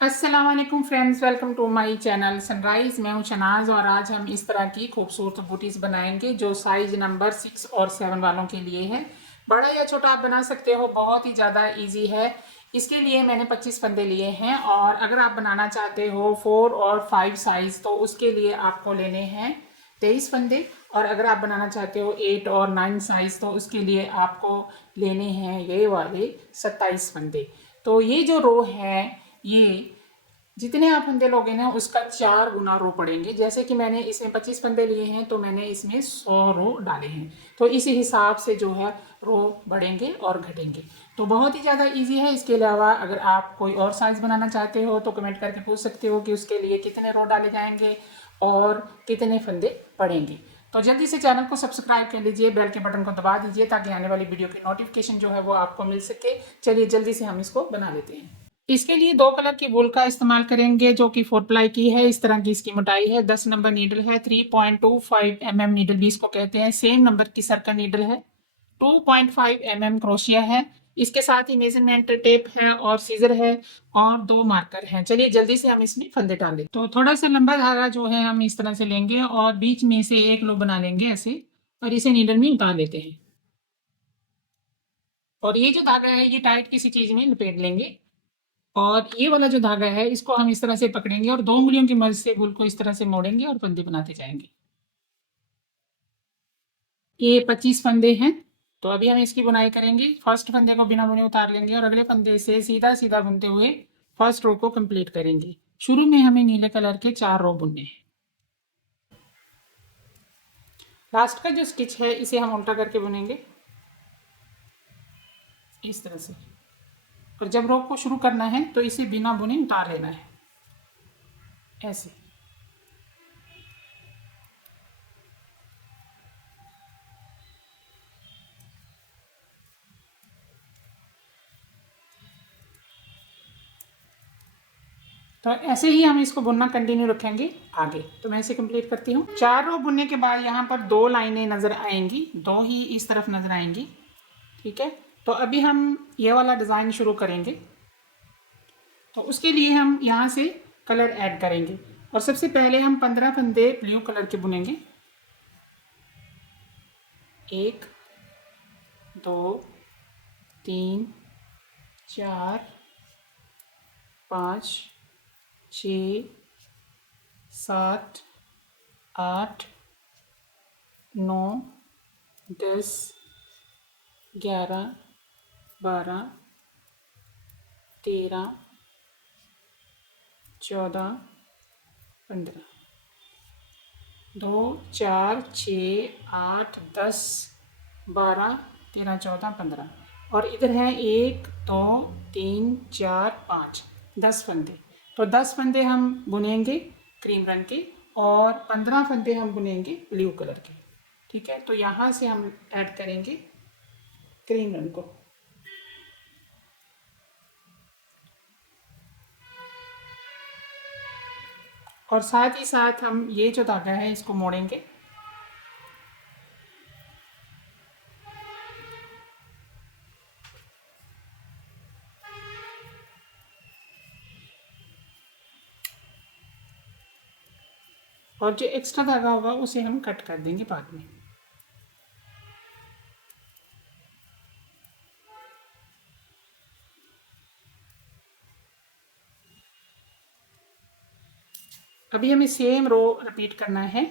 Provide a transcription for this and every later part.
अस्सलाम वालेकुम friends, welcome to my channel Sunrise. मैं हूं शनाज और आज हम इस तरह की खूबसूरत बूटीज बनाएंगे जो साइज नंबर 6 और 7 वालों के लिए है। बड़ा या छोटा आप बना सकते हो, बहुत ही ज़्यादा इजी है। इसके लिए मैंने 25 फंदे लिए हैं और अगर आप बनाना चाहते हो 4 और 5 साइज तो उसके लिए आपको लेने हैं 23 फंदे। और अगर आप बनाना चाहते हो 8 और 9 साइज तो उसके लिए आपको लेने हैं ये वाले 27 फंदे। तो ये जो रो है, ये जितने आप फंदे लोगे ना उसका 4 गुना रो पड़ेंगे। जैसे कि मैंने इसमें 25 फंदे लिए हैं तो मैंने इसमें 100 रो डाले हैं, तो इसी हिसाब से जो है रो बढ़ेंगे और घटेंगे। तो बहुत ही ज़्यादा इजी है। इसके अलावा अगर आप कोई और साइज़ बनाना चाहते हो तो कमेंट करके पूछ सकते हो कि उसके लिए कितने रो डाले जाएंगे और कितने फंदे पड़ेंगे। तो जल्दी से चैनल को सब्सक्राइब कर लीजिए, बेल के बटन को दबा दीजिए ताकि आने वाली वीडियो की नोटिफिकेशन जो है वो आपको मिल सके। चलिए जल्दी से हम इसको बना लेते हैं। इसके लिए 2 कलर की वूल का इस्तेमाल करेंगे जो कि 4 प्लाई की है। इस तरह की इसकी मोटाई है। 10 नंबर नीडल है। 3.25 mm नीडल भी इसको कहते हैं। सेम नंबर की सर्कल नीडल है। 2.5 mm क्रोशिया है। इसके साथ ही मेजरमेंट टेप है और सीजर है और 2 मार्कर हैं। चलिए जल्दी से हम इसमें फंदे डालें। तो थोड़ा सा लंबा धागा जो है हम इस तरह से लेंगे और बीच में से एक लो बना लेंगे ऐसे, और इसे नीडल में उतार लेते हैं। और ये जो धागा है ये टाइट किसी चीज में लपेट लेंगे और ये वाला जो धागा है इसको हम इस तरह से पकड़ेंगे और 2 उंगलियों की मदद से वूल को इस तरह से मोड़ेंगे और फंदे बनाते जाएंगे। ये 25 फंदे हैं। तो अभी हम इसकी बुनाई करेंगे। फर्स्ट फंदे को बिना बुने उतार लेंगे और अगले फंदे से सीधा सीधा बुनते हुए फर्स्ट रो को कंप्लीट करेंगे। शुरू में हमें नीले कलर के 4 रो बुनने हैं। लास्ट का जो स्टिच है इसे हम उल्टा करके बुनेंगे इस तरह से। और जब रो को शुरू करना है तो इसे बिना बुने उतार लेना है ऐसे। तो ऐसे ही हम इसको बुनना कंटिन्यू रखेंगे आगे। तो मैं इसे कंप्लीट करती हूँ। 4 रो बुनने के बाद यहाँ पर 2 लाइनें नज़र आएंगी, 2 ही इस तरफ नज़र आएंगी। ठीक है, तो अभी हम ये वाला डिज़ाइन शुरू करेंगे। तो उसके लिए हम यहाँ से कलर ऐड करेंगे और सबसे पहले हम 15 फंदे ब्लू कलर के बुनेंगे। 1 2 3 4 5 6 7 8 9 10 11 12 13 14 15 2 4 6 8 10 12 13 14 15 और इधर है 1 2 3 4 5 10 फंदे। तो 10 फंदे हम बुनेंगे क्रीम रंग के और 15 फंदे हम बुनेंगे ब्लू कलर के। ठीक है, तो यहाँ से हम ऐड करेंगे क्रीम रंग को। और साथ ही साथ हम ये जो धागा है इसको मोड़ेंगे। और जो एक्स्ट्रा धागा होगा उसे हम कट कर देंगे बाद में। अभी हमें सेम रो रिपीट करना है।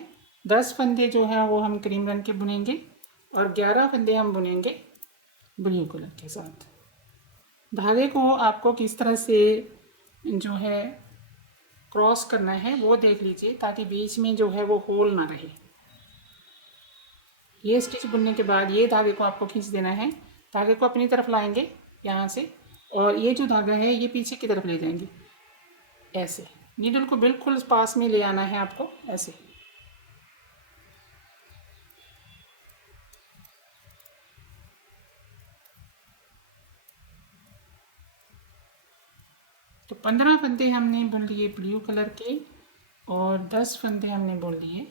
10 फंदे जो है वो हम क्रीम रंग के बुनेंगे और 11 फंदे हम बुनेंगे ब्लू कलर के साथ। धागे को आपको किस तरह से जो है क्रॉस करना है वो देख लीजिए ताकि बीच में जो है वो होल ना रहे। ये स्टिच बुनने के बाद ये धागे को आपको खींच देना है। धागे को अपनी तरफ लाएंगे यहाँ से और ये जो धागा है ये पीछे की तरफ ले जाएंगे ऐसे। नीडल को बिल्कुल पास में ले आना है आपको ऐसे। तो 15 फंदे हमने बुन लिए ब्लू कलर के और 10 फंदे हमने बुन लिए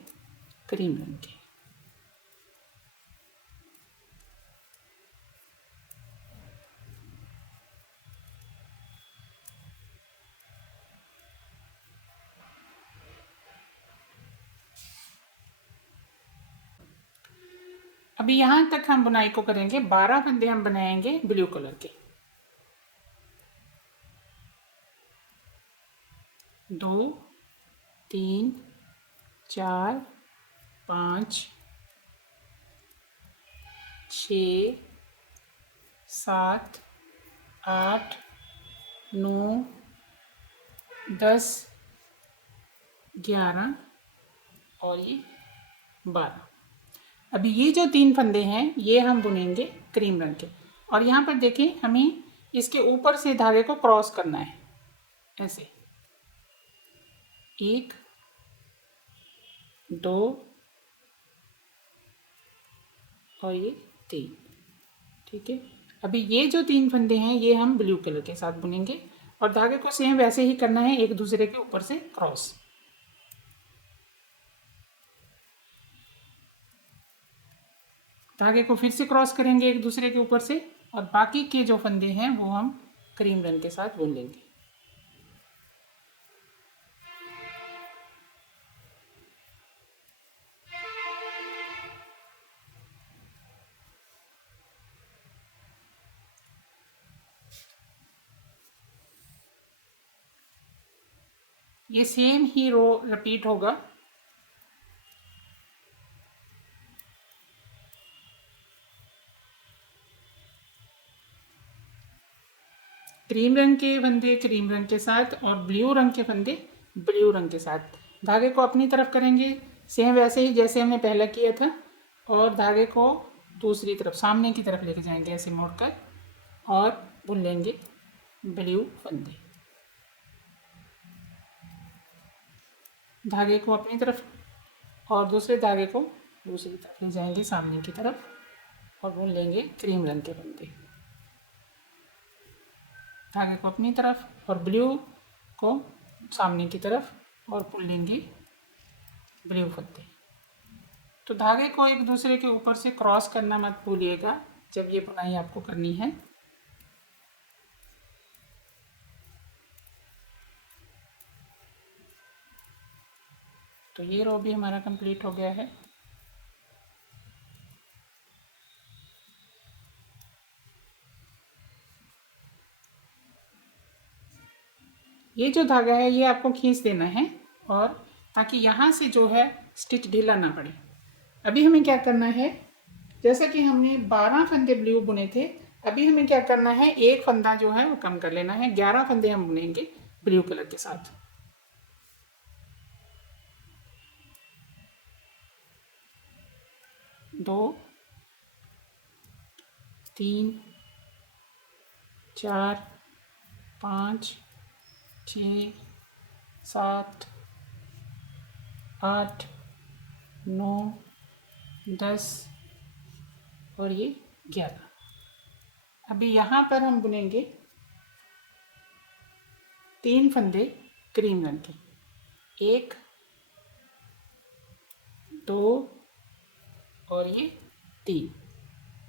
क्रीम रंग के। अभी यहाँ तक हम बुनाई को करेंगे। 12 फंदे हम बनाएंगे ब्लू कलर के। 2 3 4 5 6 7 8 9 10 11 और ये 12। अभी ये जो 3 फंदे हैं ये हम बुनेंगे क्रीम रंग के। और यहाँ पर देखिए हमें इसके ऊपर से धागे को क्रॉस करना है ऐसे। 1 2 और ये 3। ठीक है। अभी ये जो 3 फंदे हैं ये हम ब्लू कलर के साथ बुनेंगे और धागे को सेम वैसे ही करना है, एक दूसरे के ऊपर से क्रॉस। धागे को फिर से क्रॉस करेंगे एक दूसरे के ऊपर से और बाकी के जो फंदे हैं वो हम क्रीम रंग के साथ बुन लेंगे। ये सेम ही रो रिपीट होगा। क्रीम रंग के फंदे क्रीम रंग के साथ और ब्लू रंग के फंदे ब्लू रंग के साथ। धागे को अपनी तरफ करेंगे सेम वैसे ही जैसे हमने पहले किया था और धागे को दूसरी तरफ सामने की तरफ लेके जाएंगे ऐसे मोड़कर और बुन लेंगे ब्लू फंदे। धागे को अपनी तरफ और दूसरे धागे को दूसरी तरफ ले जाएंगे सामने की तरफ और बुन लेंगे क्रीम रंग के फंदे। धागे को अपनी तरफ और ब्लू को सामने की तरफ और बुन लेंगे ब्लू फंदे। तो धागे को एक दूसरे के ऊपर से क्रॉस करना मत भूलिएगा जब ये बुनाई आपको करनी है। तो ये रो भी हमारा कंप्लीट हो गया है। ये जो धागा है ये आपको खींच देना है और ताकि यहाँ से जो है स्टिच ढीला ना पड़े। अभी हमें क्या करना है, जैसा कि हमने 12 फंदे ब्लू बुने थे, अभी हमें क्या करना है एक फंदा जो है वो कम कर लेना है। 11 फंदे हम बुनेंगे ब्लू कलर के साथ। दो 3 4 5 6 7 8 9 10 और ये 11। अभी यहाँ पर हम बुनेंगे 3 फंदे क्रीम रंग के, 1 2 और ये 3।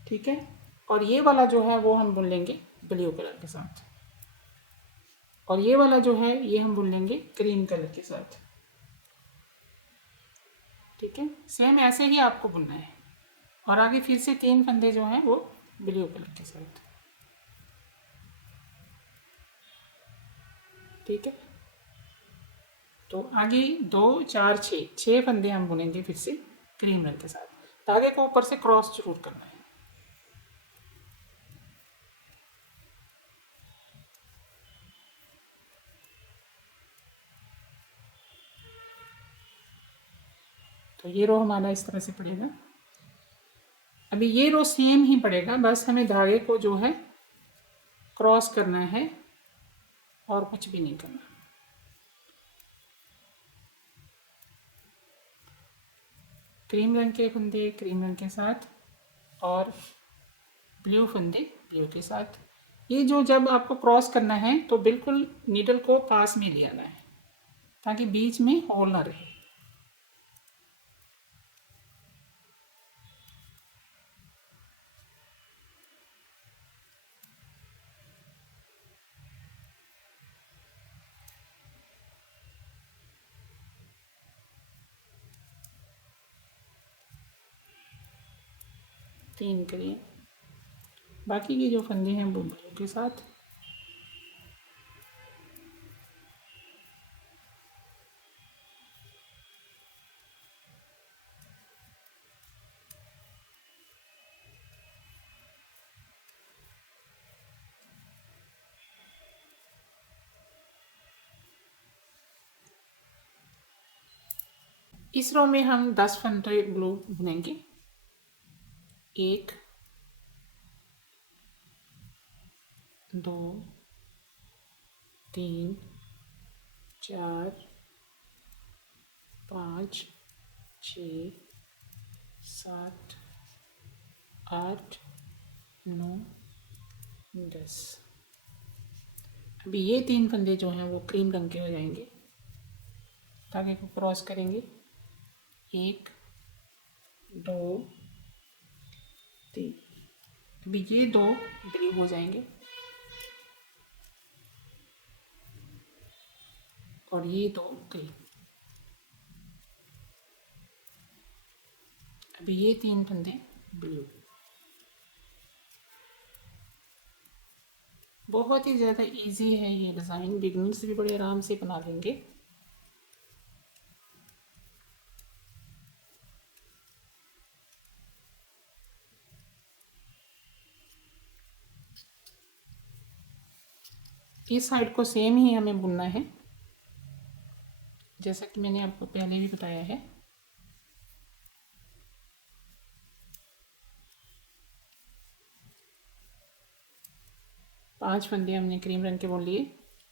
ठीक है। और ये वाला जो है वो हम बुन लेंगे ब्लू कलर के साथ और ये वाला जो है ये हम बुन लेंगे क्रीम कलर के साथ। ठीक है। सेम ऐसे ही आपको बुनना है और आगे फिर से 3 फंदे जो हैं वो ब्लू कलर के साथ। ठीक है। तो आगे 2 4 6 फंदे हम बुनेंगे फिर से क्रीम रंग के साथ। धागे को ऊपर से क्रॉस जरूर करना है। तो ये रो हमारा इस तरह से पड़ेगा। अभी ये रो सेम ही पड़ेगा, बस हमें धागे को जो है क्रॉस करना है और कुछ भी नहीं करना। क्रीम रंग के फंदे क्रीम रंग के साथ और ब्लू फंदे ब्लू के साथ। ये जो जब आपको क्रॉस करना है तो बिल्कुल नीडल को पास में ले आना है ताकि बीच में होल ना रहे। 3 क्रीम, बाकी के जो फंदे हैं वो ब्लू के साथ। इस रो में हम 10 फंदे ब्लू बुनेंगे। 1 2 3 4 5 6 7 8 9 10। अभी ये 3 फंदे जो हैं वो क्रीम रंग के हो जाएंगे। धागे को क्रॉस करेंगे, 1 2 3। अभी ये 2 ब्लू हो जाएंगे और ये 2 क्रीम। अभी ये 3 फंदे ब्लू। बहुत ही ज़्यादा इजी है ये डिज़ाइन, बिगिनर्स भी बड़े आराम से बना लेंगे। इस साइड को सेम ही हमें बुनना है, जैसा कि मैंने आपको पहले भी बताया है। पांच फंदे हमने क्रीम रंग के बुन लिए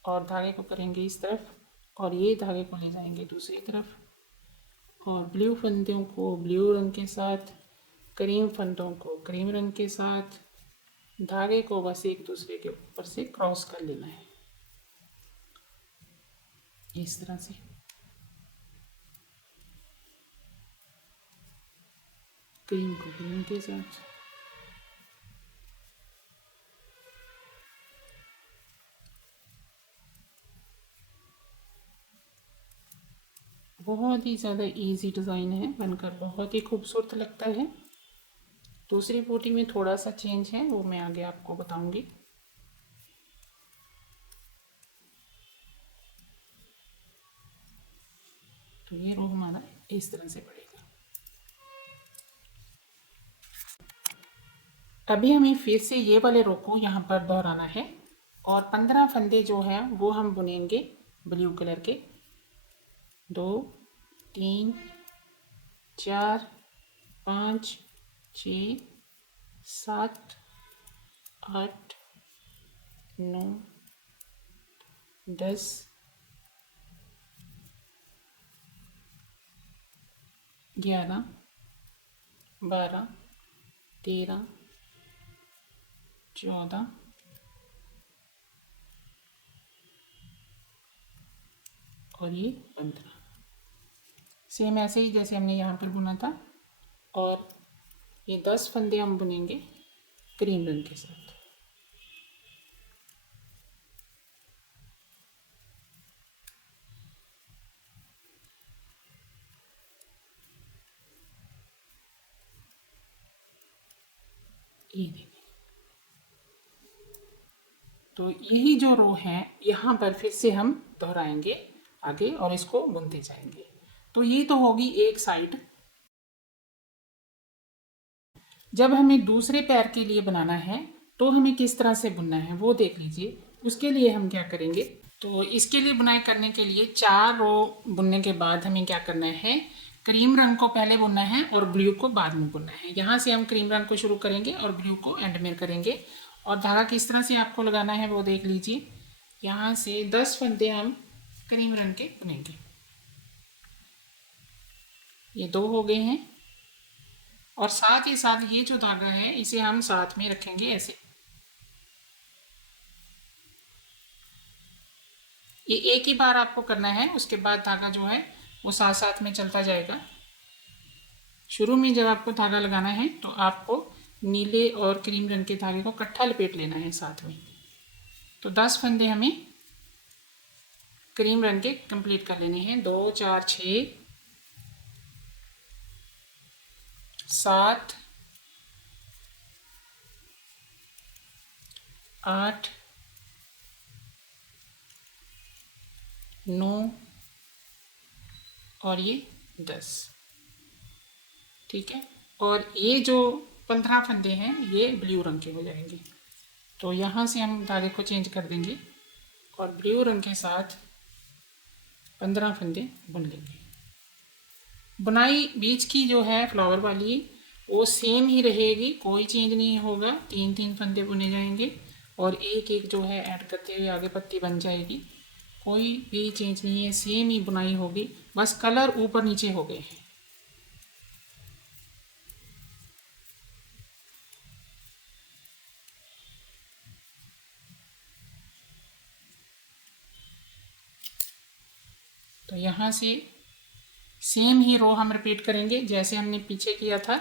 और धागे को करेंगे इस तरफ और ये धागे को ले जाएंगे दूसरी तरफ और ब्लू फंदों को ब्लू रंग के साथ, क्रीम फंदों को क्रीम रंग के साथ, धागे को बस एक दूसरे के ऊपर से क्रॉस कर लेना है इस तरह से। क्रीम को क्रीम के साथ, बहुत ही ज़्यादा इजी डिज़ाइन है, बनकर बहुत ही खूबसूरत लगता है। दूसरी बूटी में थोड़ा सा चेंज है, वो मैं आगे आपको बताऊंगी। तो ये रो हमारा इस तरह से पड़ेगा। अभी हमें फिर से ये वाले रो को यहाँ पर दोहराना है और 15 फंदे जो हैं वो हम बुनेंगे ब्लू कलर के। 2 3 4 5 6 7 8 9 10 11 12 13 14 और ये 15। सेम ऐसे ही जैसे हमने यहाँ पर बुना था और ये 10 फंदे हम बुनेंगे क्रीम रंग के साथ। ये देखिए, तो यही जो रो है यहाँ पर फिर से हम दोहराएंगे आगे और इसको बुनते जाएंगे। तो ये तो होगी एक साइड। जब हमें दूसरे पैर के लिए बनाना है तो हमें किस तरह से बुनना है वो देख लीजिए। उसके लिए हम क्या करेंगे, तो इसके लिए बुनाई करने के लिए 4 रो बुनने के बाद हमें क्या करना है, क्रीम रंग को पहले बुनना है और ब्लू को बाद में बुनना है। यहाँ से हम क्रीम रंग को शुरू करेंगे और ब्लू को एंड में करेंगे। और धागा किस तरह से आपको लगाना है वो देख लीजिए। यहाँ से 10 फंदे हम क्रीम रंग के बुनेंगे। ये 2 हो गए हैं और साथ ही साथ ये जो धागा है इसे हम साथ में रखेंगे ऐसे। ये एक ही बार आपको करना है, उसके बाद धागा जो है वो साथ साथ में चलता जाएगा। शुरू में जब आपको धागा लगाना है तो आपको नीले और क्रीम रंग के धागे को इकट्ठा लपेट लेना है साथ में। तो 10 फंदे हमें क्रीम रंग के कंप्लीट कर लेने हैं। 2 4 6 7 8, 9 और ये 10। ठीक है, और ये जो 15 फंदे हैं ये ब्लू रंग के हो जाएंगे। तो यहाँ से हम धागे को चेंज कर देंगे और ब्लू रंग के साथ 15 फंदे बुन लेंगे। बुनाई बीच की जो है फ्लावर वाली वो सेम ही रहेगी, कोई चेंज नहीं होगा। 3-3 फंदे बुने जाएंगे और एक एक जो है ऐड करते हुए आगे पत्ती बन जाएगी। कोई भी चेंज नहीं है, सेम ही बुनाई होगी, बस कलर ऊपर नीचे हो गए हैं। तो यहाँ से सेम ही रो हम रिपीट करेंगे जैसे हमने पीछे किया था।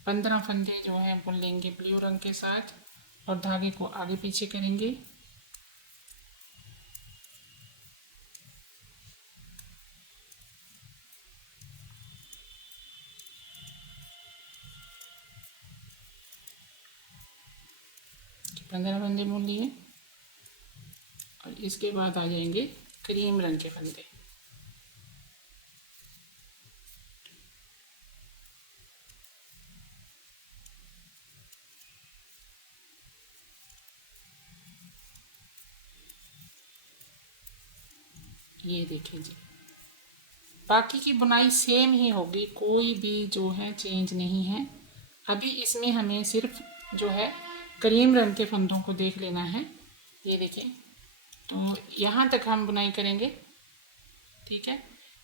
15 फंदे जो हैं बुन लेंगे ब्लू रंग के साथ और धागे को आगे पीछे करेंगे। पंद्रह फंदे बुन लिए और इसके बाद आ जाएंगे क्रीम रंग के फंदे। ये देखिए जी, बाकी की बुनाई सेम ही होगी, कोई भी जो है चेंज नहीं है। अभी इसमें हमें सिर्फ जो है क्रीम रंग के फंदों को देख लेना है। ये देखिए, तो यहाँ तक हम बुनाई करेंगे। ठीक है,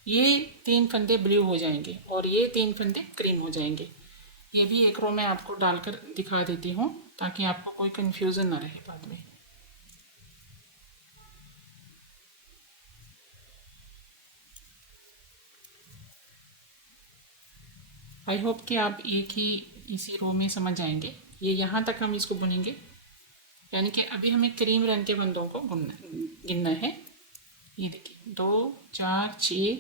ये 3 फंदे ब्लू हो जाएंगे और ये 3 फंदे क्रीम हो जाएंगे। ये भी एक रो में आपको डालकर दिखा देती हूँ ताकि आपको कोई कंफ्यूजन ना रहे बाद में। आई होप कि आप एक ही इसी रो में समझ जाएंगे। ये यहाँ तक हम इसको बुनेंगे, यानी कि अभी हमें क्रीम रंग के फंदों को गिनना है। ये देखिए 2, 4, 6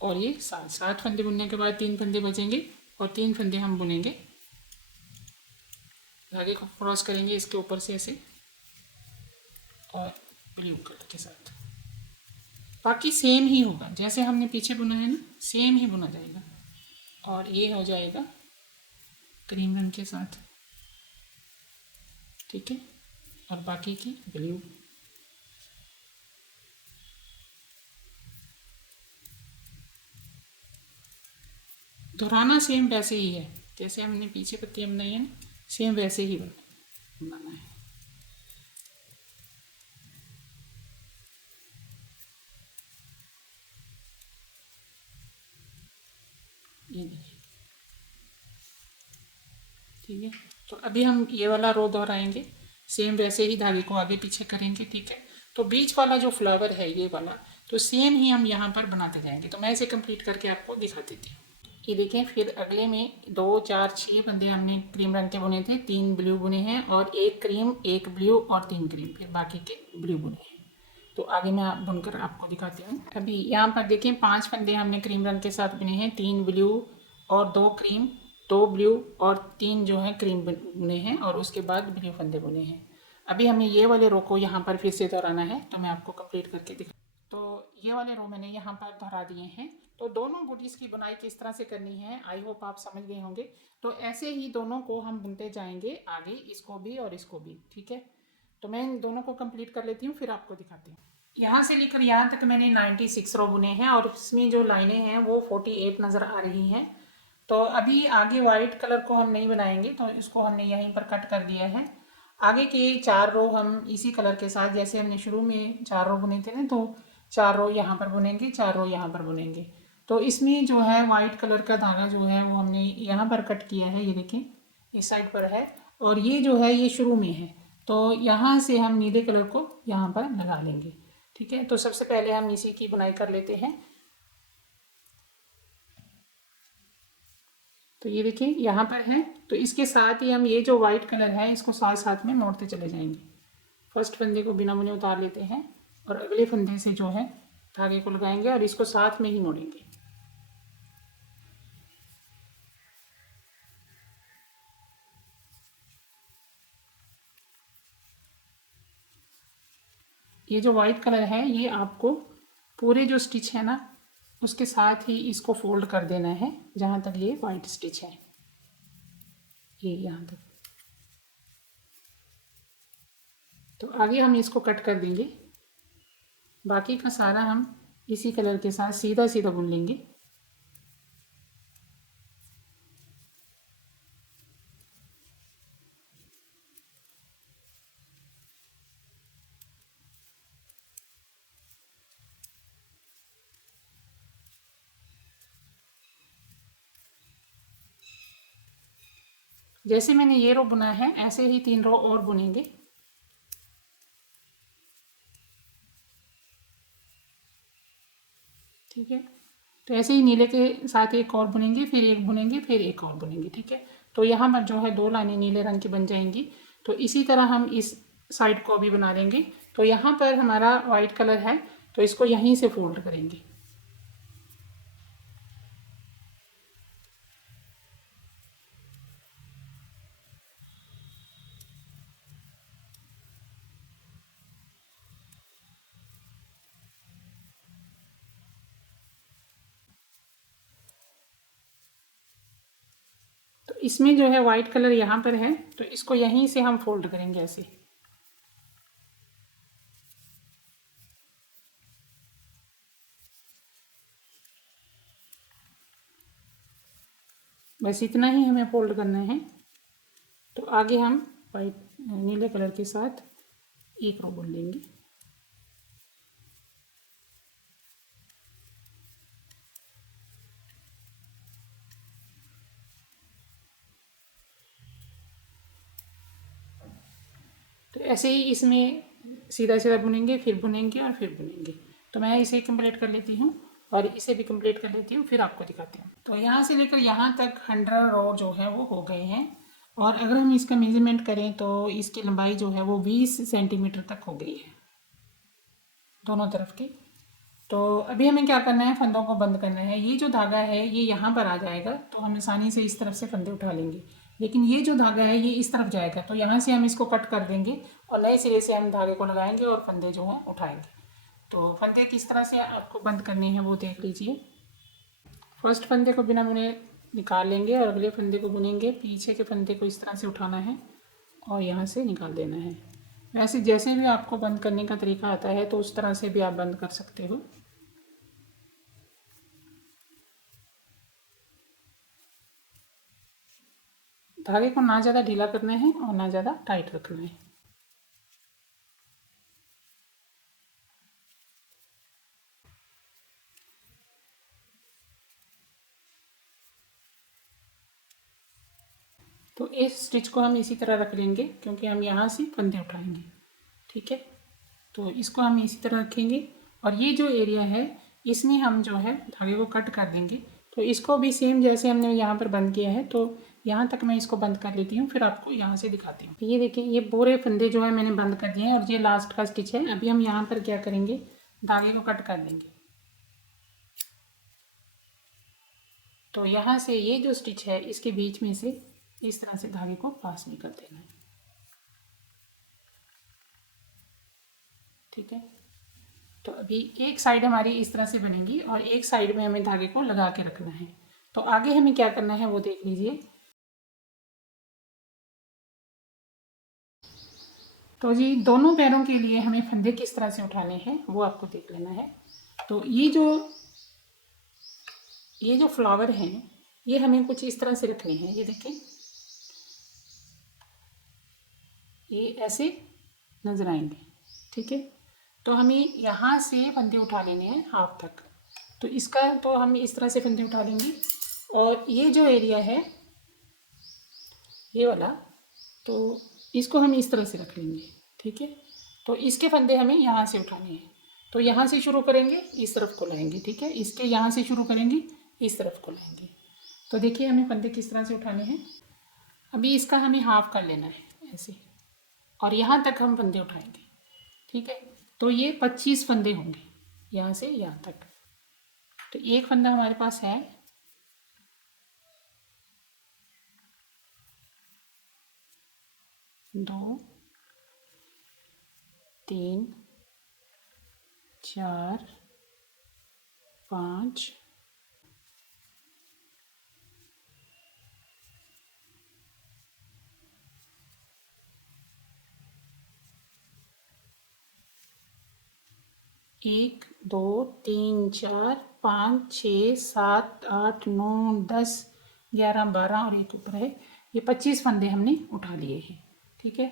और ये 7 फंदे बुनने के बाद 3 फंदे बचेंगे और 3 फंदे हम बुनेंगे। धागे को क्रॉस करेंगे इसके ऊपर से ऐसे और ब्लू कलर के साथ। बाकी सेम ही होगा, जैसे हमने पीछे बुना है ना, सेम ही बुना जाएगा। और ये हो जाएगा क्रीम रंग के साथ। ठीक है, और बाकी की ब्लू। दोहराना सेम वैसे ही है जैसे हमने पीछे पत्तियाँ बनाई है ना, सेम वैसे ही बनाना है। ये देखिए, ठीक है। तो अभी हम ये वाला रो दोहराएंगे, सेम वैसे ही धागे को आगे पीछे करेंगे। ठीक है, तो बीच वाला जो फ्लावर है ये वाला, तो सेम ही हम यहाँ पर बनाते जाएंगे। तो मैं इसे कंप्लीट करके आपको दिखा देती हूँ। ये देखें, फिर अगले में 2, 4, 6 फंदे हमने क्रीम रंग के बुने थे, 3 ब्लू बुने हैं और 1 क्रीम, 1 ब्लू और 3 क्रीम, फिर बाकी के ब्लू बुने हैं। तो आगे मैं बुनकर आपको दिखाती हूँ। अभी यहाँ पर देखें 5 फंदे हमने क्रीम रंग के साथ बुने हैं, 3 ब्लू और 2 क्रीम, 2 ब्लू और 3 जो है क्रीम बुने हैं और उसके बाद ब्लू फंदे बुने हैं। अभी हमें ये वाले रो को यहाँ पर फिर से दोहराना है, तो मैं आपको कंप्लीट करके दिखा। तो ये वाले रो मैंने यहाँ पर दोहरा दिए हैं। तो दोनों बूटीज़ की बुनाई किस तरह से करनी है आई होप आप समझ गए होंगे। तो ऐसे ही दोनों को हम बुनते जाएंगे आगे, इसको भी और इसको भी। ठीक है, तो मैं इन दोनों को कंप्लीट कर लेती हूँ फिर आपको दिखाती हूँ। यहाँ से लेकर यहाँ तक मैंने 96 रो बुने हैं और इसमें जो लाइनें हैं वो 48 नज़र आ रही हैं। तो अभी आगे वाइट कलर को हम नहीं बनाएंगे, तो इसको हमने यहीं पर कट कर दिया है। आगे के 4 रो हम इसी कलर के साथ, जैसे हमने शुरू में 4 रो बुने थे ना, तो 4 रो यहाँ पर बुनेंगे, 4 रो यहाँ पर बुनेंगे। तो इसमें जो है वाइट कलर का धागा जो है वो हमने यहाँ पर कट किया है, ये देखें इस साइड पर है, और ये जो है ये शुरू में है। तो यहाँ से हम नीले कलर को यहाँ पर लगा लेंगे। ठीक है, तो सबसे पहले हम इसी की बुनाई कर लेते हैं। तो ये देखिए यहाँ पर है, तो इसके साथ ही हम ये जो वाइट कलर है इसको साथ साथ में मोड़ते चले जाएंगे। फर्स्ट फंदे को बिना बुने उतार लेते हैं और अगले फंदे से जो है धागे को लगाएंगे और इसको साथ में ही मोड़ेंगे। ये जो वाइट कलर है ये आपको पूरे जो स्टिच है ना उसके साथ ही इसको फोल्ड कर देना है जहाँ तक ये वाइट स्टिच है, ये यहाँ तक। तो आगे हम इसको कट कर देंगे, बाकी का सारा हम इसी कलर के साथ सीधा सीधा बुन लेंगे। जैसे मैंने ये रो बुना है ऐसे ही 3 रो और बुनेंगे। ठीक है, तो ऐसे ही नीले के साथ एक और बुनेंगे, फिर एक बुनेंगे, फिर एक और बुनेंगे। ठीक है, तो यहाँ पर जो है 2 लाइनें नीले रंग की बन जाएंगी। तो इसी तरह हम इस साइड को भी बना लेंगे। तो यहाँ पर हमारा वाइट कलर है तो इसको यहीं से फोल्ड करेंगे। तो इसमें जो है वाइट कलर यहाँ पर है तो इसको यहीं से हम फोल्ड करेंगे ऐसे। बस इतना ही हमें फोल्ड करना है। तो आगे हम वाइट नीले कलर के साथ एक रो बुन लेंगे। तो ऐसे ही इसमें सीधा सीधा बुनेंगे, फिर बुनेंगे और फिर बुनेंगे। तो मैं इसे कंप्लीट कर लेती हूँ और इसे भी कंप्लीट कर लेती हूँ, फिर आपको दिखाती हूँ। तो यहाँ से लेकर यहाँ तक 100 रो जो है वो हो गए हैं। और अगर हम इसका मेजरमेंट करें तो इसकी लंबाई जो है वो 20 सेंटीमीटर तक हो गई है दोनों तरफ की। तो अभी हमें क्या करना है, फंदों को बंद करना है। ये जो धागा है ये यहाँ पर आ जाएगा तो हम आसानी से इस तरफ से फंदे उठा लेंगे, लेकिन ये जो धागा है ये इस तरफ जाएगा तो यहाँ से हम इसको कट कर देंगे और नए सिरे से हम धागे को लगाएंगे और फंदे जो हैं उठाएंगे। तो फंदे किस तरह से आपको बंद करने हैं वो देख लीजिए। फर्स्ट फंदे को बिना बुने निकाल लेंगे और अगले फंदे को बुनेंगे। पीछे के फंदे को इस तरह से उठाना है और यहाँ से निकाल देना है। वैसे जैसे भी आपको बंद करने का तरीका आता है तो उस तरह से भी आप बंद कर सकते हो। धागे को ना ज़्यादा ढीला करना है और ना ज़्यादा टाइट रखना है। तो इस स्टिच को हम इसी तरह रख लेंगे क्योंकि हम यहाँ से फंदे उठाएंगे। ठीक है, तो इसको हम इसी तरह रखेंगे और ये जो एरिया है इसमें हम जो है धागे को कट कर देंगे। तो इसको भी सेम जैसे हमने यहाँ पर बंद किया है तो यहाँ तक मैं इसको बंद कर लेती हूँ, फिर आपको यहाँ से दिखाती हूँ। ये देखिए ये पूरे फंदे जो है मैंने बंद कर दिए हैं और ये लास्ट का स्टिच है। अभी हम यहाँ पर क्या करेंगे, धागे को कट कर देंगे। तो यहाँ से ये जो स्टिच है इसके बीच में से इस तरह से धागे को पास में कर देना है। ठीक है, तो अभी एक साइड हमारी इस तरह से बनेगी और एक साइड में हमें धागे को लगा के रखना है। तो आगे हमें क्या करना है वो देख लीजिए। तो जी दोनों पैरों के लिए हमें फंदे किस तरह से उठाने हैं वो आपको देख लेना है। तो ये जो फ्लावर हैं ये हमें कुछ इस तरह से रखने हैं। ये देखें ये ऐसे नजर आएंगे। ठीक है, तो हमें यहाँ से फंदे उठा लेने हैं हाफ तक। तो इसका तो हम इस तरह से फंदे उठा लेंगे और ये जो एरिया है ये वाला तो इसको हम इस तरह से रख लेंगे। ठीक है, तो इसके फंदे हमें यहाँ से उठाने हैं। तो यहाँ से शुरू करेंगे इस तरफ को लाएंगे। ठीक है, इसके यहाँ से शुरू करेंगे इस तरफ को लाएंगे। तो देखिए हमें फंदे किस तरह से उठाने हैं। अभी इसका हमें हाफ कर लेना है ऐसे और यहाँ तक हम फंदे उठाएंगे। ठीक है, तो ये 25 फंदे होंगे यहाँ से यहाँ तक। तो एक फंदा हमारे पास है, 2 3 4 5 1 2 3 4 5 6 7 8 9 10 11 12 और एक ऊपर है, ये 25 फंदे हमने उठा लिए हैं। ठीक है,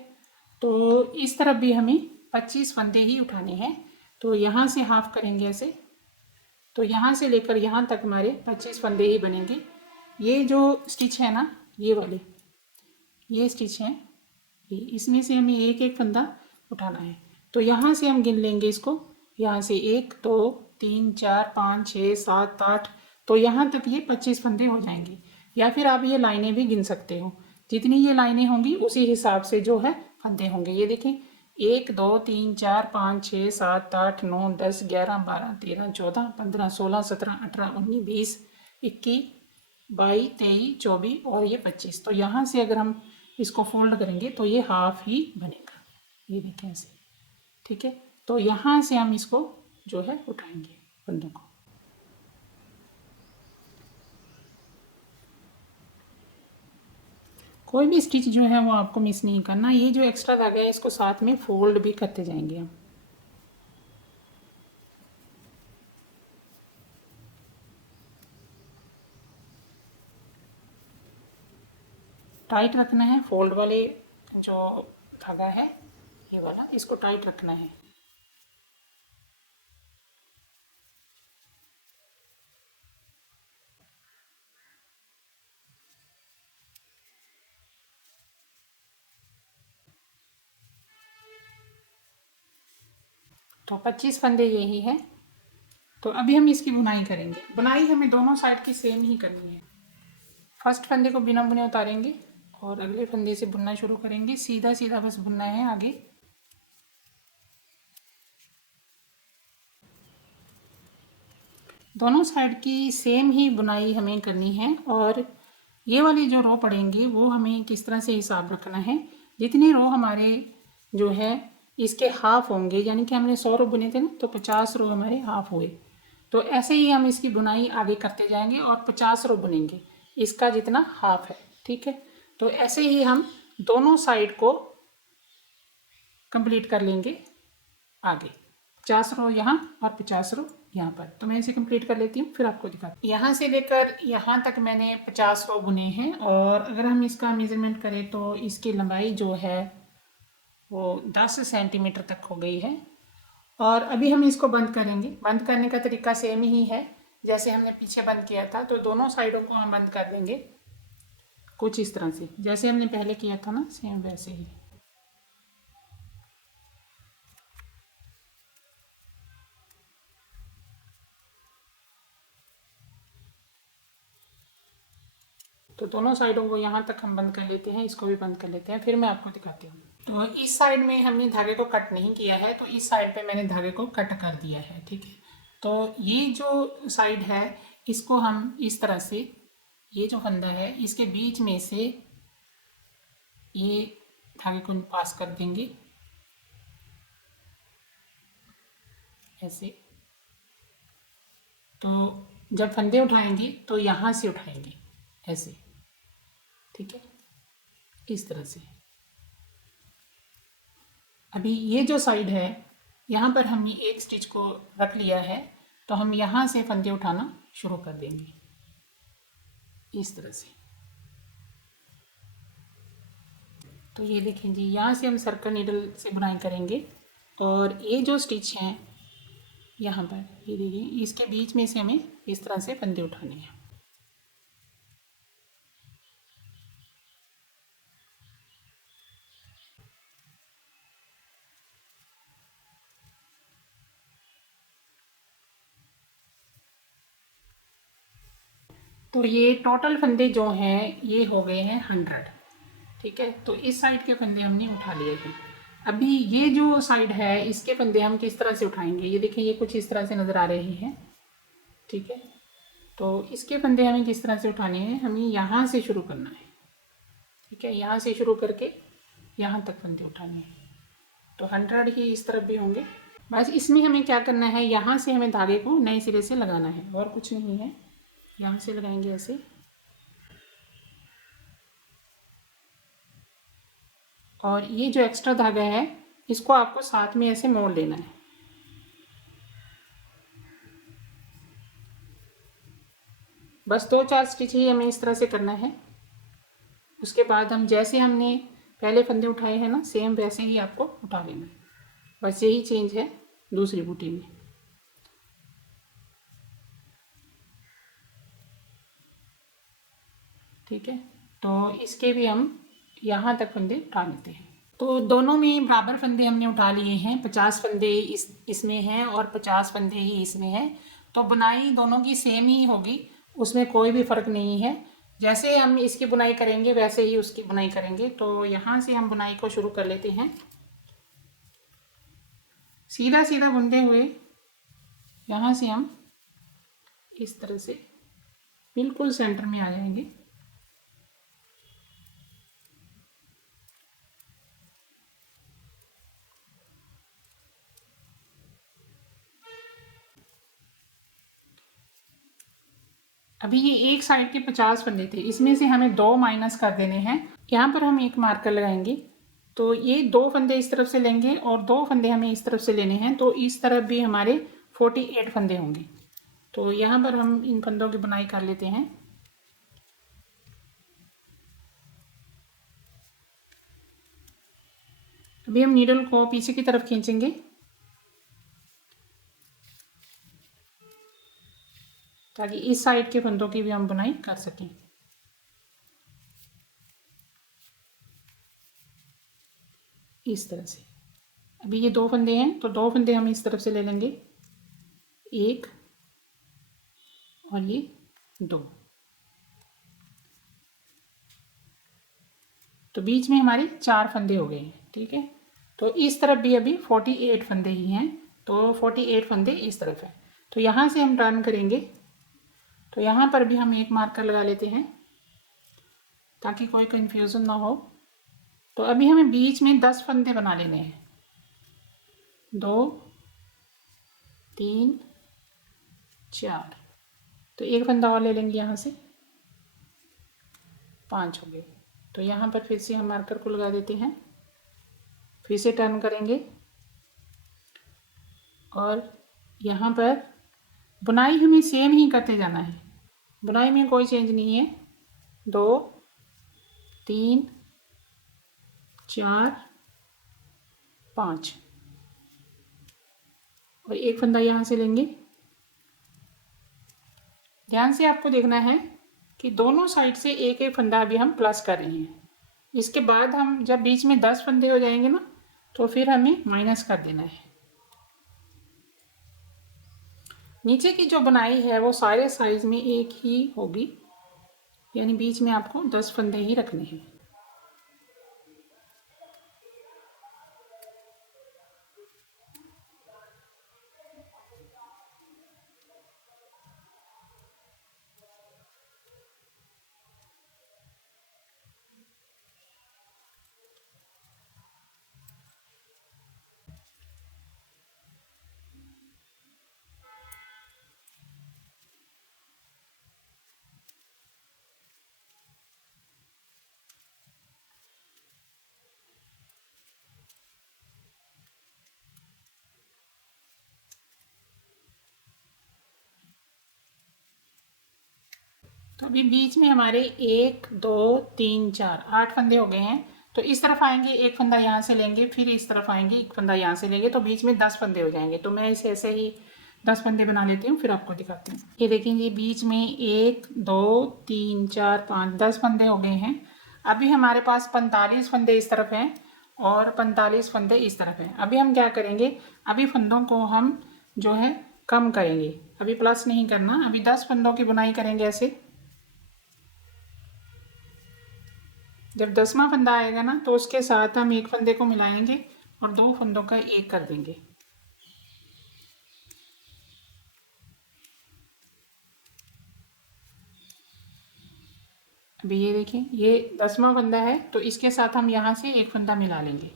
तो इस तरफ भी हमें 25 फंदे ही उठाने हैं। तो यहाँ से हाफ करेंगे ऐसे, तो यहाँ से लेकर यहाँ तक हमारे 25 फंदे ही बनेंगे। ये जो स्टिच है ना, ये वाले ये स्टिच हैं, ये इसमें से हमें एक एक फंदा उठाना है। तो यहाँ से हम गिन लेंगे इसको, यहाँ से 1 2 3 4 5 6 7 8, तो यहाँ तक ये 25 फंदे हो जाएंगे। या फिर आप ये लाइनें भी गिन सकते हो, जितनी ये लाइनें होंगी उसी हिसाब से जो है फंदे होंगे। ये देखें 1 2 3 4 5 6 7 8 9 10 11 12 13 14 15 16 17 18 19 20 21 22 23 24 और ये 25। तो यहाँ से अगर हम इसको फोल्ड करेंगे तो ये हाफ ही बनेगा, ये देखें ऐसे। ठीक है, तो यहाँ से हम इसको जो है उठाएंगे फंदों को। कोई भी स्टिच जो है वो आपको मिस नहीं करना। ये जो एक्स्ट्रा धागा है इसको साथ में फोल्ड भी करते जाएंगे हम। टाइट रखना है, फोल्ड वाले जो धागा है ये वाला, इसको टाइट रखना है। तो 25 फंदे यही है। तो अभी हम इसकी बुनाई करेंगे। बुनाई हमें दोनों साइड की सेम ही करनी है। फर्स्ट फंदे को बिना बुने उतारेंगे और अगले फंदे से बुनना शुरू करेंगे। सीधा सीधा बस बुनना है आगे। दोनों साइड की सेम ही बुनाई हमें करनी है। और ये वाली जो रो पड़ेंगी वो हमें किस तरह से हिसाब रखना है, जितनी रो हमारे जो है इसके हाफ होंगे, यानी कि हमने 100 रो बुने थे ना, तो 50 रो हमारे हाफ हुए। तो ऐसे ही हम इसकी बुनाई आगे करते जाएंगे और 50 रो बुनेंगे, इसका जितना हाफ है। ठीक है, तो ऐसे ही हम दोनों साइड को कंप्लीट कर लेंगे आगे। 50 रो यहाँ और 50 रो यहाँ पर। तो मैं इसे कंप्लीट कर लेती हूँ, फिर आपको दिखाती हूँ। यहाँ से लेकर यहाँ तक मैंने 50 रो बुने हैं। और अगर हम इसका मेजरमेंट करें तो इसकी लंबाई जो है वो 10 सेंटीमीटर तक हो गई है। और अभी हम इसको बंद करेंगे। बंद करने का तरीका सेम ही है जैसे हमने पीछे बंद किया था। तो दोनों साइडों को हम बंद कर देंगे कुछ इस तरह से, जैसे हमने पहले किया था ना, सेम वैसे ही। तो दोनों साइडों को यहाँ तक हम बंद कर लेते हैं, इसको भी बंद कर लेते हैं, फिर मैं आपको दिखाती हूँ। तो इस साइड में हमने धागे को कट नहीं किया है, तो इस साइड पे मैंने धागे को कट कर दिया है। ठीक है, तो ये जो साइड है इसको हम इस तरह से, ये जो फंदा है इसके बीच में से ये धागे को पास कर देंगे ऐसे। तो जब फंदे उठाएंगे तो यहाँ से उठाएंगे ऐसे। ठीक है, इस तरह से। अभी ये जो साइड है यहाँ पर हमने एक स्टिच को रख लिया है, तो हम यहाँ से फंदे उठाना शुरू कर देंगे इस तरह से। तो ये देखें जी, यहाँ से हम सर्कल नीडल से बुनाई करेंगे। और ये जो स्टिच हैं यहाँ पर, ये देखिए, इसके बीच में से हमें इस तरह से फंदे उठाने हैं। तो ये टोटल फंदे जो हैं ये हो गए हैं 100। ठीक है, तो इस साइड के फंदे हमने उठा लिए हैं। अभी ये जो साइड है इसके फंदे हम किस तरह से उठाएंगे, ये देखिए, ये कुछ इस तरह से नज़र आ रहे हैं। ठीक है, तो इसके फंदे हमें किस तरह से उठाने हैं, हमें यहाँ से शुरू करना है। ठीक है, यहाँ से शुरू करके यहाँ तक फंदे उठाने हैं। तो 100 ही इस तरफ भी होंगे। बस इसमें हमें क्या करना है, यहाँ से हमें धागे को नए सिरे से लगाना है और कुछ नहीं है। यहाँ से लगाएंगे ऐसे, और ये जो एक्स्ट्रा धागा है इसको आपको साथ में ऐसे मोड़ लेना है। बस 2-4 स्टिच ही हमें इस तरह से करना है। उसके बाद हम जैसे हमने पहले फंदे उठाए हैं ना, सेम वैसे ही आपको उठा लेना है। बस यही चेंज है दूसरी बूटी में। ठीक है, तो इसके भी हम यहाँ तक फंदे उठा लेते हैं। तो दोनों में बराबर फंदे हमने उठा लिए हैं। 50 फंदे इसमें हैं और 50 फंदे ही इसमें हैं। तो बुनाई दोनों की सेम ही होगी, उसमें कोई भी फ़र्क नहीं है। जैसे हम इसकी बुनाई करेंगे वैसे ही उसकी बुनाई करेंगे। तो यहाँ से हम बुनाई को शुरू कर लेते हैं। सीधा सीधा बुनते हुए यहाँ से हम इस तरह से बिल्कुल सेंटर में आ जाएंगे। अभी ये एक साइड के 50 फंदे थे, इसमें से हमें 2 माइनस कर देने हैं। यहाँ पर हम एक मार्कर लगाएंगे, तो ये 2 फंदे इस तरफ से लेंगे और 2 फंदे हमें इस तरफ से लेने हैं। तो इस तरफ भी हमारे 48 फंदे होंगे। तो यहाँ पर हम इन फंदों की बुनाई कर लेते हैं। अभी हम नीडल को पीछे की तरफ खींचेंगे ताकि इस साइड के फंदों की भी हम बुनाई कर सकें। इस तरह से अभी ये 2 फंदे हैं, तो 2 फंदे हम इस तरफ से ले लेंगे, 1 और ये 2। तो बीच में हमारे 4 फंदे हो गए हैं। ठीक है, तो इस तरफ भी अभी 48 फंदे ही हैं। तो 48 फंदे इस तरफ है। तो यहाँ से हम टर्न करेंगे, तो यहाँ पर भी हम एक मार्कर लगा लेते हैं ताकि कोई कंफ्यूजन ना हो। तो अभी हमें बीच में 10 फंदे बना लेने हैं। 2 3 4, तो एक फंदा और ले लेंगे यहाँ से, 5 हो गए। तो यहाँ पर फिर से हम मार्कर को लगा देते हैं, फिर से टर्न करेंगे और यहाँ पर बुनाई हमें सेम ही करते जाना है। बुनाई में कोई चेंज नहीं है। 2 3 4 5 और एक फंदा यहाँ से लेंगे। ध्यान से आपको देखना है कि दोनों साइड से एक एक फंदा अभी हम प्लस कर रहे हैं। इसके बाद हम जब बीच में 10 फंदे हो जाएंगे ना, तो फिर हमें माइनस कर देना है। नीचे की जो बुनाई है वो सारे साइज में एक ही होगी, यानी बीच में आपको 10 फंदे ही रखने हैं। तो अभी बीच में हमारे 1 2 3 4 8 फंदे हो गए हैं। तो इस तरफ आएंगे, एक फंदा यहाँ से लेंगे, फिर इस तरफ आएंगे, एक फंदा यहाँ से लेंगे, तो बीच में 10 फंदे हो जाएंगे। तो मैं इसे ऐसे ही 10 फंदे बना लेती हूँ, फिर आपको दिखाती हूँ। ये देखेंगे बीच में 1 2 3 4 5 10 फंदे हो गए हैं। अभी हमारे पास 45 फंदे इस तरफ हैं और 45 फंदे इस तरफ हैं। अभी हम क्या करेंगे, अभी फंदों को हम जो है कम करेंगे, अभी प्लस नहीं करना। अभी 10 फंदों की बुनाई करेंगे ऐसे। जब 10वां फंदा आएगा ना, तो उसके साथ हम एक फंदे को मिलाएंगे और 2 फंदों का एक कर देंगे। अभी ये देखें, ये 10वां फंदा है, तो इसके साथ हम यहाँ से एक फंदा मिला लेंगे।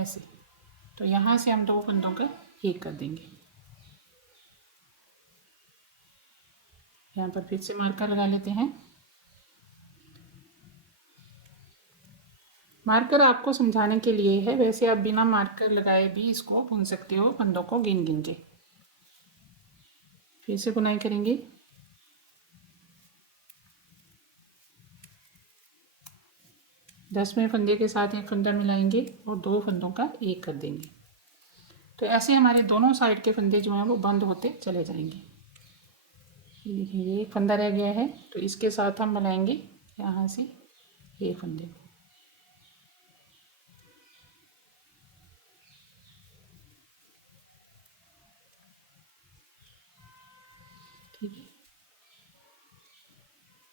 ऐसे। तो यहाँ से हम 2 फंदों का एक कर देंगे। यहाँ पर फिर से मार्कर लगा लेते हैं। मार्कर आपको समझाने के लिए है, वैसे आप बिना मार्कर लगाए भी इसको बुन सकते हो, फंदों को गिन गिन के। फिर से बुनाई करेंगे। दसवें फंदे के साथ एक फंदा मिलाएंगे और 2 फंदों का एक कर देंगे। तो ऐसे हमारे दोनों साइड के फंदे जो हैं वो बंद होते चले जाएंगे। ये देखिए, ये एक फंदा रह गया है, तो इसके साथ हम मिलाएंगे यहाँ से ये फंदे को। ठीक है,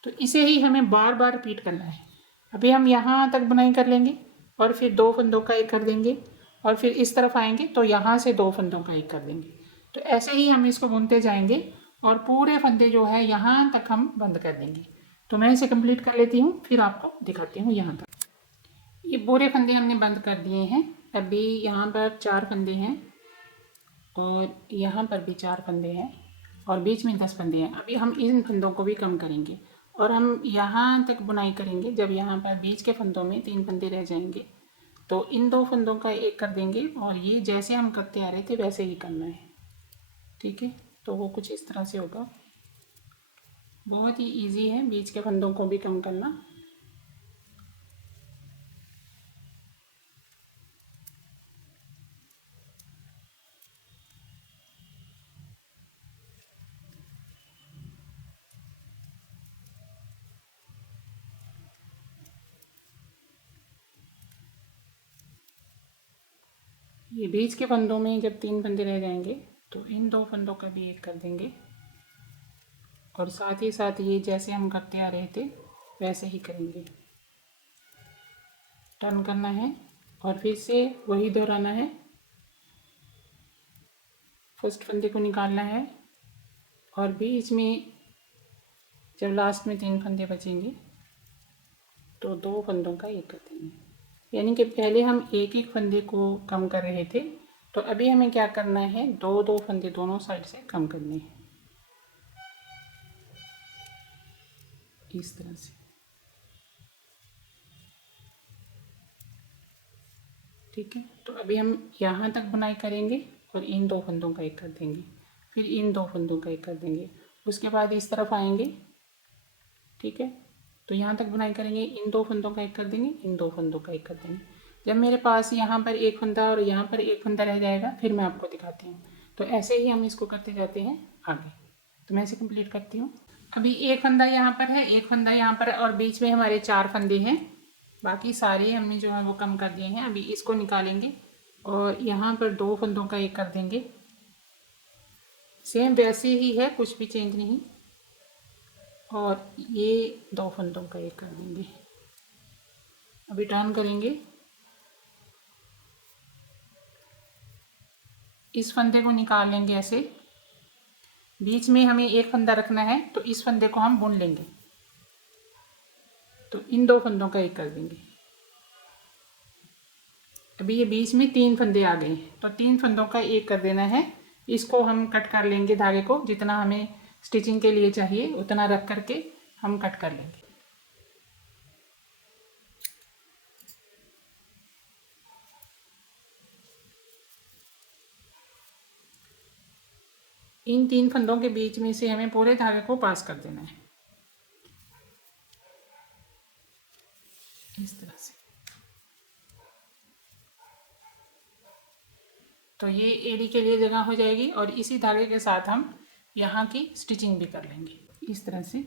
तो इसे ही हमें बार बार रिपीट करना है। अभी हम यहाँ तक बुनाई कर लेंगे और फिर 2 फंदों का एक कर देंगे और फिर इस तरफ आएंगे तो यहाँ से 2 फंदों का एक कर देंगे। तो ऐसे ही हम इसको बुनते जाएंगे और पूरे फंदे जो है यहाँ तक हम बंद कर देंगे। तो मैं इसे कंप्लीट कर लेती हूँ, फिर आपको दिखाती हूँ यहाँ तक। ये पूरे फंदे हमने बंद कर दिए हैं। अभी यहाँ पर 4 फंदे हैं और यहाँ पर भी 4 फंदे हैं और बीच में 10 फंदे हैं। अभी हम इन फंदों को भी कम करेंगे और हम यहाँ तक बुनाई करेंगे। जब यहाँ पर बीच के फंदों में 3 फंदे रह जाएंगे तो इन 2 फंदों का एक कर देंगे और ये जैसे हम करते आ रहे थे वैसे ही करना है। ठीक है, तो वो कुछ इस तरह से होगा। बहुत ही इजी है बीच के फंदों को भी कम करना। ये बीच के फंदों में जब 3 फंदे रह जाएंगे तो इन 2 फंदों का भी एक कर देंगे और साथ ही साथ ये जैसे हम करते आ रहे थे वैसे ही करेंगे। टर्न करना है और फिर से वही दोहराना है। फर्स्ट फंदे को निकालना है और बीच में जब लास्ट में 3 फंदे बचेंगे तो 2 फंदों का एक कर देंगे। यानी कि पहले हम एक एक फंदे को कम कर रहे थे, तो अभी हमें क्या करना है, 2 फंदे दोनों साइड से कम करने हैं, इस तरह से। ठीक है, तो अभी हम यहाँ तक बुनाई करेंगे और इन 2 फंदों का एक कर देंगे, फिर इन 2 फंदों का एक कर देंगे, उसके बाद इस तरफ आएंगे। ठीक है, तो यहाँ तक बुनाई करेंगे, इन 2 फंदों का एक कर देंगे, इन 2 फंदों का एक कर देंगे। जब मेरे पास यहाँ पर एक फंदा और यहाँ पर एक फंदा रह जाएगा फिर मैं आपको दिखाती हूँ। तो ऐसे ही हम इसको करते जाते हैं आगे। तो मैं इसे कंप्लीट करती हूँ। अभी एक फंदा यहाँ पर है, एक फंदा यहाँ पर और बीच में हमारे 4 फंदे हैं। बाकी सारे हमने जो है वो कम कर दिए हैं। अभी इसको निकालेंगे और यहाँ पर 2 फंदों का एक कर देंगे। सेम वैसे ही है, कुछ भी चेंज नहीं। और ये 2 फंदों का एक कर देंगे। अभी टर्न करेंगे, इस फंदे को निकाल लेंगे ऐसे। बीच में हमें एक फंदा रखना है तो इस फंदे को हम बुन लेंगे, तो इन 2 फंदों का एक कर देंगे। अभी ये बीच में 3 फंदे आ गए हैं तो 3 फंदों का एक कर देना है। इसको हम कट कर लेंगे, धागे को जितना हमें स्टिचिंग के लिए चाहिए उतना रख करके हम कट कर लेंगे। इन 3 फंदों के बीच में से हमें पूरे धागे को पास कर देना है, इस तरह से। तो ये एड़ी के लिए जगह हो जाएगी और इसी धागे के साथ हम यहाँ की स्टिचिंग भी कर लेंगे इस तरह से।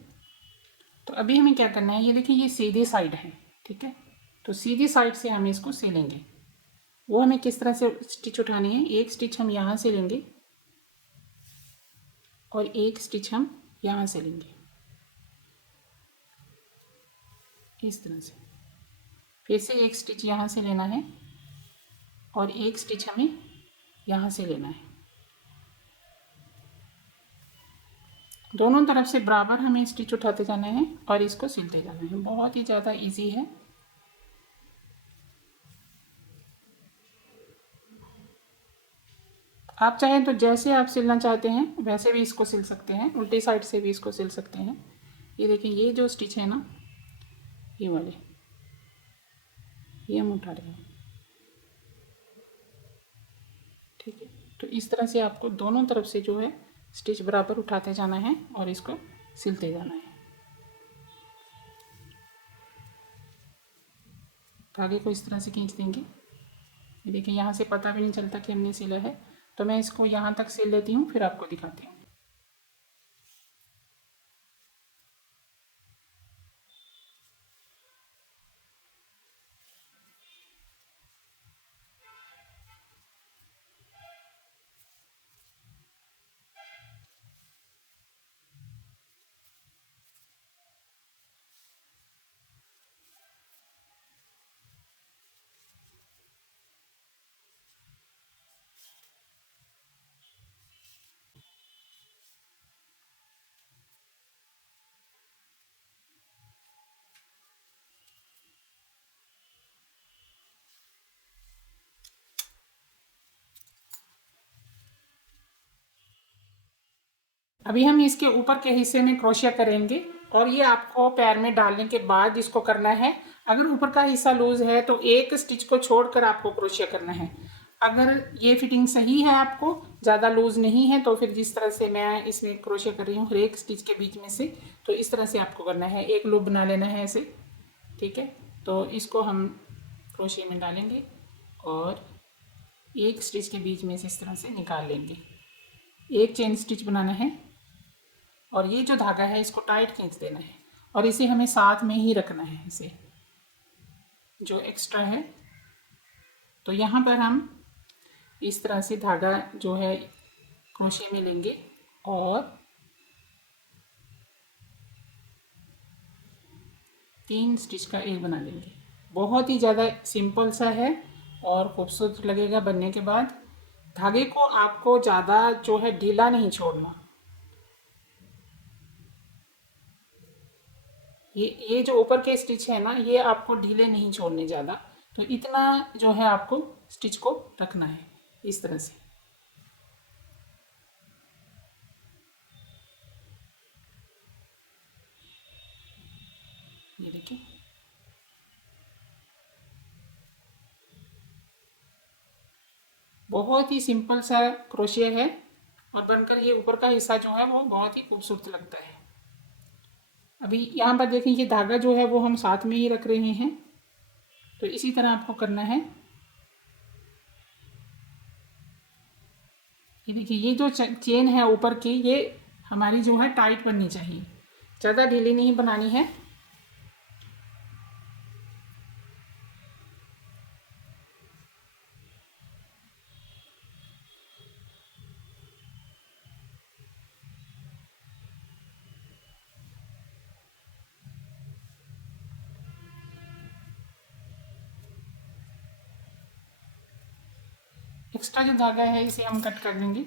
तो अभी हमें क्या करना है, ये देखिए ये सीधी साइड है। ठीक है, तो सीधी साइड से हम इसको सिलेंगे। वो हमें किस तरह से स्टिच उठानी है, एक स्टिच हम यहाँ से लेंगे और एक स्टिच हम यहाँ से लेंगे, इस तरह से। फिर से एक स्टिच यहाँ से लेना है और एक स्टिच हमें यहाँ से लेना है। दोनों तरफ से बराबर हमें स्टिच उठाते जाना है और इसको सिलते जाना है। बहुत ही ज़्यादा इजी है। आप चाहें तो जैसे आप सिलना चाहते हैं वैसे भी इसको सिल सकते हैं, उल्टी साइड से भी इसको सिल सकते हैं। ये देखिए, ये जो स्टिच है ना, ये वाले, ये हम उठा रहे हैं। ठीक है, तो इस तरह से आपको दोनों तरफ से जो है स्टिच बराबर उठाते जाना है और इसको सिलते जाना है। धागे को इस तरह से खींच देंगे। ये देखिए, यहाँ से पता भी नहीं चलता कि हमने सिला है। तो मैं इसको यहाँ तक सिल लेती हूँ, फिर आपको दिखाती हूँ। अभी हम इसके ऊपर के हिस्से में क्रोशिया करेंगे और ये आपको पैर में डालने के बाद इसको करना है। अगर ऊपर का हिस्सा लूज है तो एक स्टिच को छोड़कर आपको क्रोशिया करना है। अगर ये फिटिंग सही है, आपको ज़्यादा लूज नहीं है, तो फिर जिस तरह से मैं इसमें क्रोशिया कर रही हूँ हर एक स्टिच के बीच में से, तो इस तरह से आपको करना है। एक लूप बना लेना है ऐसे। ठीक है, तो इसको हम क्रोशिया में डालेंगे और एक स्टिच के बीच में से इस तरह से निकाल लेंगे। एक चेन स्टिच बनाना है और ये जो धागा है इसको टाइट खींच देना है और इसे हमें साथ में ही रखना है। इसे जो एक्स्ट्रा है, तो यहाँ पर हम इस तरह से धागा जो है क्रोशिया में लेंगे और 3 स्टिच का एक बना लेंगे। बहुत ही ज़्यादा सिंपल सा है और खूबसूरत लगेगा बनने के बाद। धागे को आपको ज़्यादा जो है ढीला नहीं छोड़ना। ये जो ऊपर के स्टिच है ना, ये आपको ढीले नहीं छोड़ने ज़्यादा। तो इतना जो है आपको स्टिच को रखना है इस तरह से। ये देखिए, बहुत ही सिंपल सा क्रोशिया है और बनकर ये ऊपर का हिस्सा जो है वो बहुत ही खूबसूरत लगता है। अभी यहाँ पर देखें, ये धागा जो है वो हम साथ में ही रख रहे हैं, तो इसी तरह आपको करना है। ये देखिए, ये जो चेन है ऊपर की, ये हमारी जो है टाइट बननी चाहिए, ज़्यादा ढीली नहीं बनानी है। एक्स्ट्रा जो धागा है इसे हम कट कर देंगे।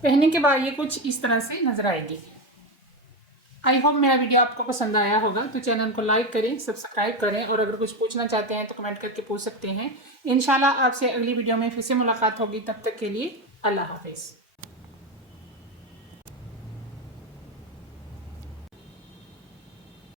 पहनने के बाद ये कुछ इस तरह से नजर आएगी। आई होप मेरा वीडियो आपको पसंद आया होगा, तो चैनल को लाइक करें, सब्सक्राइब करें और अगर कुछ पूछना चाहते हैं तो कमेंट करके पूछ सकते हैं। इंशाल्लाह आपसे अगली वीडियो में फिर से मुलाकात होगी। तब तक के लिए अल्लाह हाफिज़।